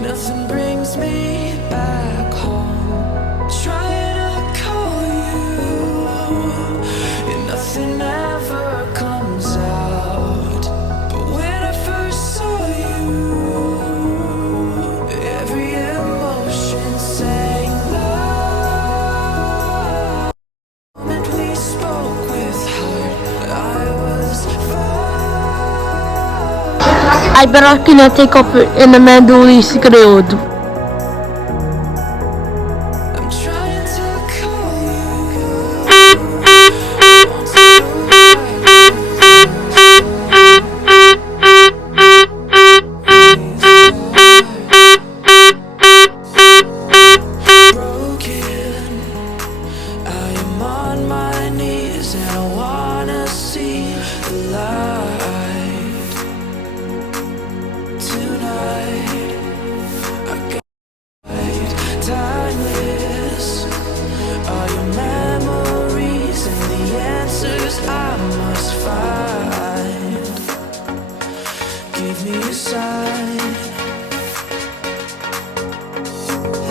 Nothing brings me back home. Trying to call you, and nothing ever comes out. But when I first saw you, every emotion sang loud. The moment we spoke with heart, I was Ai baracchi na take up in the meadow is created. I'm trying to call you. Broken, I am on my knees and I wanna see the light tonight. I got timeless. All your memories and the answers I must find. Give me a sign.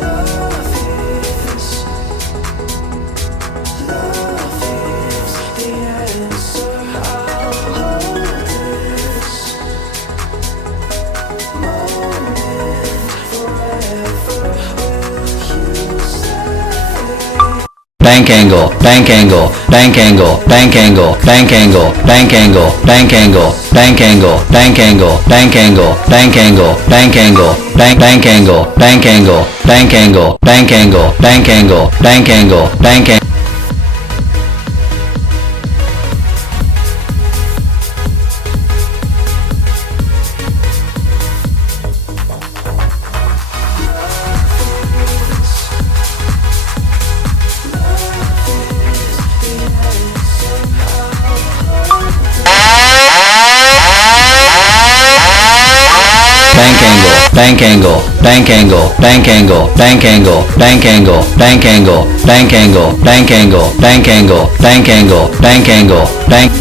Love is the answer. I'll hold this moment forever. Will you stay? Bank angle, bank angle, bank angle, bank angle, bank angle, bank angle, bank angle, bank angle, bank angle, bank angle, bank angle, bank angle, bank angle, bank angle, bank angle, bank angle, bank angle, bank angle, bank angle. Bank angle, bank angle, bank angle, bank angle, bank angle, bank angle, bank angle, bank angle, bank angle, bank angle, bank angle, bank.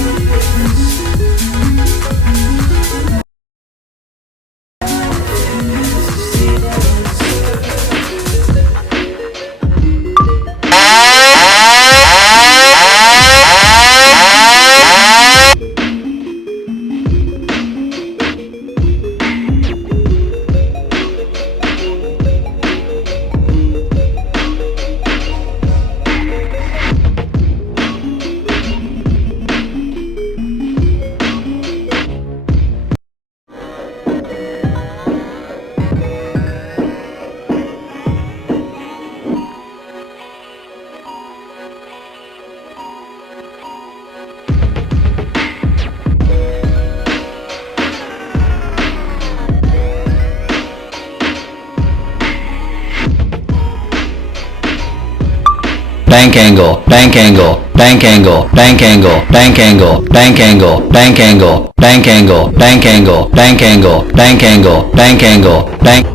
Bank angle, bank angle, bank angle, bank angle, bank angle, bank angle, bank angle, bank angle, bank angle, bank angle, bank angle, bank angle, bank.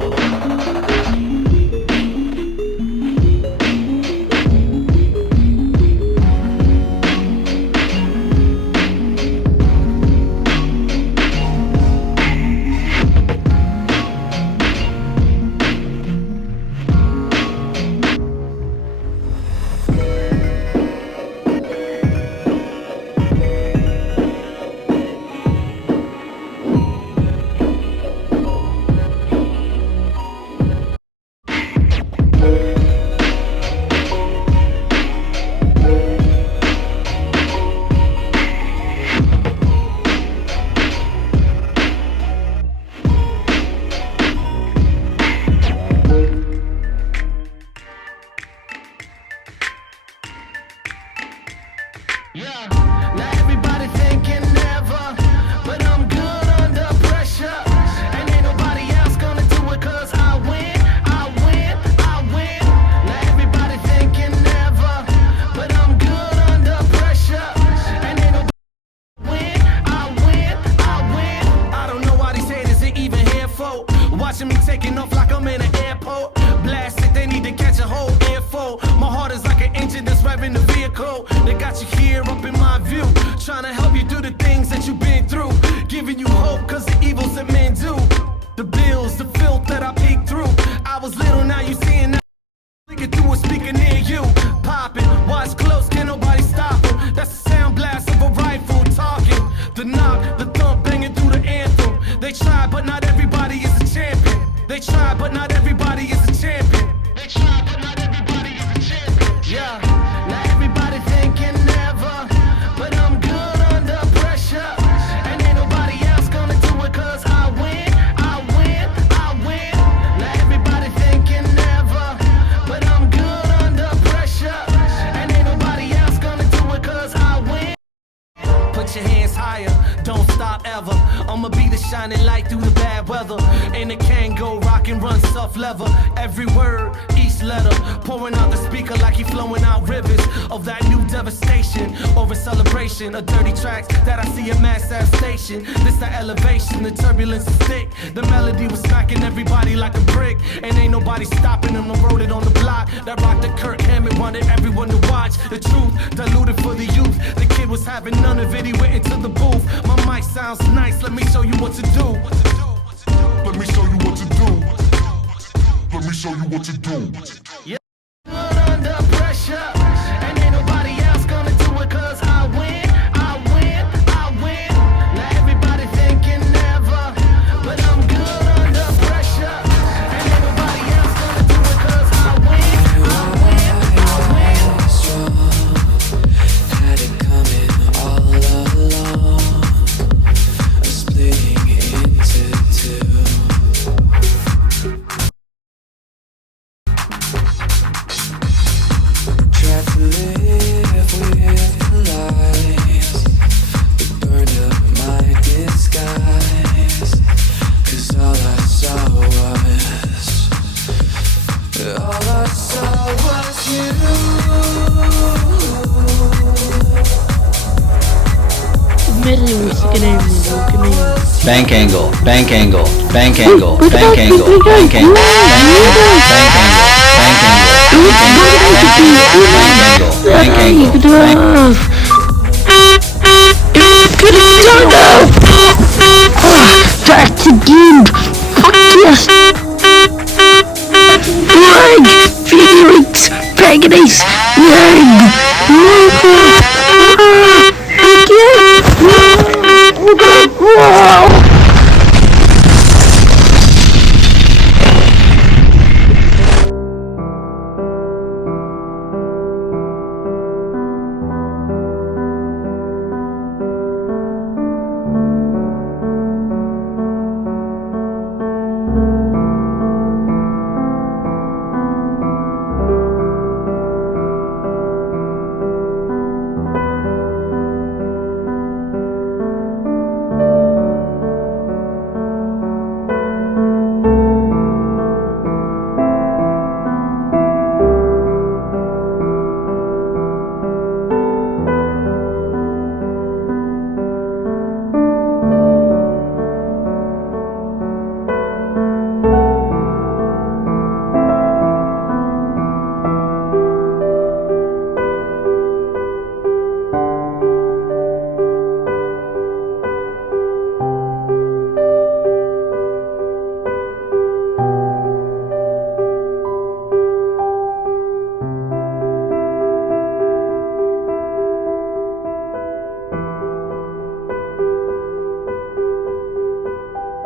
Yeah, now everybody thinking never, but I'm good under pressure. And ain't nobody else gonna do it cause I win, I win, I win. Now everybody thinking never, but I'm good under pressure. And ain't nobody win, I win, I win. I don't know why these haters are even here for. Watching me taking off like I'm in an airport. Blast it, they need to catch a whole earful. My heart is like an engine that's revving the vehicle. They got you here up in my view, trying to help you through the things that you've been through. Giving you hope cause the evils that men do. The bills, the filth that I peeked through. I was little, now you seeing. Looking through a speaker near you, popping, watch close, can't nobody stop him. That's the sound blast of a rifle talking. The knock, the thump banging through the anthem. They try, but not everybody is a champion. They try, but not everybody is a champion. They try, but not everybody is a champion. Yeah, now everybody thinking never, but I'm good under pressure. And ain't nobody else gonna do it cause I win, I win, I win. Now everybody thinking never, but I'm good under pressure. And ain't nobody else gonna do it cause I win. Put your hands higher, don't stop ever. I'ma be the shining light through the bad weather. And it can go rock and run soft leather. Every word, each letter, pouring out the speaker like he flowing out rivers of that new devastation. Over celebration of dirty tracks that I see at Mass Ave Station. This the elevation, the turbulence is thick. The melody was smacking everybody like a brick. And ain't nobody stopping them, no wrote it on the block. That rocked the Kirk Hammett, wanted everyone to watch. The truth, diluted for the youth. The kid was having none of it, he went into the booth. My mic sounds nice, let me show you what to do. Let me show you what to do. Let me show you what to do. Yeah. Good under pressure, and ain't nobody else gonna do it cause I win, I win, I win. Now everybody thinking never, but I'm good under pressure, and ain't nobody else gonna do it cause I win, I win, I win. Strong, had it coming all along, a splitting into two. Tried to live with the lies that burned up my disguise, 'cause all I saw was you. Admittedly, we're sticking in the Bank angle, bank angle, bank angle, bank angle, bank angle, bank angle, bank angle, bank angle. Back again! Fuck yes! Flag! Felix! Paganese!